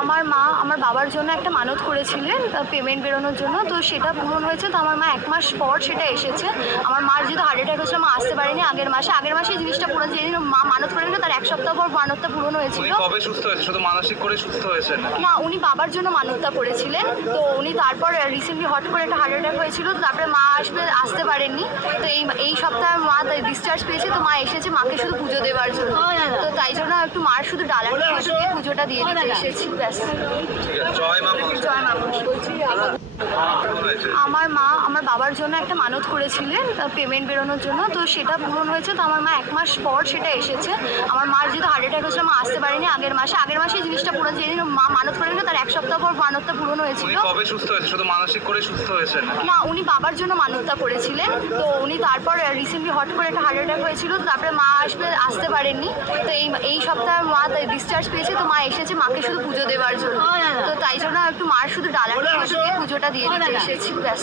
আমার মা আমার বাবার জন্য একটা মানত করেছিলেন পেমেন্ট বেরোনোর জন্য, তো সেটা পূরণ হয়েছে। তো আমার মা 1 মাস পর সেটা এসেছে। আমার মার যেহেতু হার্ট অ্যাটাক হয়েছিল, মা আসতে পারেনি আগের মাসে এই জিনিসটা পূরণ, যেদিন মা মানত করে নিল তার 1 সপ্তাহ পর মানতটা পূরণ হয়েছিল। কবে সুস্থ হয়েছে? শুধু মানসিক করে সুস্থ হয়েছেন? না, উনি বাবার জন্য মানতটা করেছিলেন। তো উনি তারপর রিসেন্টলি হট করে একটা হার্ট অ্যাটাক হয়েছিল, তারপরে মা আসতে পারেননি। তো এই সপ্তাহে মা ডিসচার্জ পেয়েছে, তো মা এসেছে মাকে শুধু পুজো দেওয়ার জন্য। তো তাই জন্য একটু মার শুধু ডালাটা দিয়ে পুজোটা দিয়ে দিতে এসেছি, ব্যাস। জয় মা। জয় মা। বলছি আমার মা আমার বাবার জন্য একটা মানত করেছিলেন পেমেন্ট বেরোনোর জন্য, তো সেটা পূরণ হয়েছে। তো আমার মা 1 মাস পর সেটা এসেছে। আমার মার যেহেতু হার্ট অ্যাটাক হয়েছিল, মা আসতে পারেনি আগের মাসে এই জিনিসটা পূরণ, যেদিন মা মানত করে নিল তার 1 সপ্তাহ পর মানতটা পূরণ হয়েছিল। কবে সুস্থ হয়েছে? শুধু মানসিক করে সুস্থ হয়েছেন? না, উনি বাবার জন্য মানতটা করেছিলেন। তো উনি তারপর রিসেন্টলি হট করে একটা হার্ট অ্যাটাক হয়েছিল, তারপরে মা আসতে পারেননি। তো এই সপ্তাহে মা ডিসচার্জ পেয়েছে, তো মা এসেছে মাকে শুধু পুজো দেওয়ার জন্য। তো তাই জন্য একটু মার শুধু ডালাটা দিয়ে পুজোটা দিয়ে দিতে এসেছি, ব্যাস।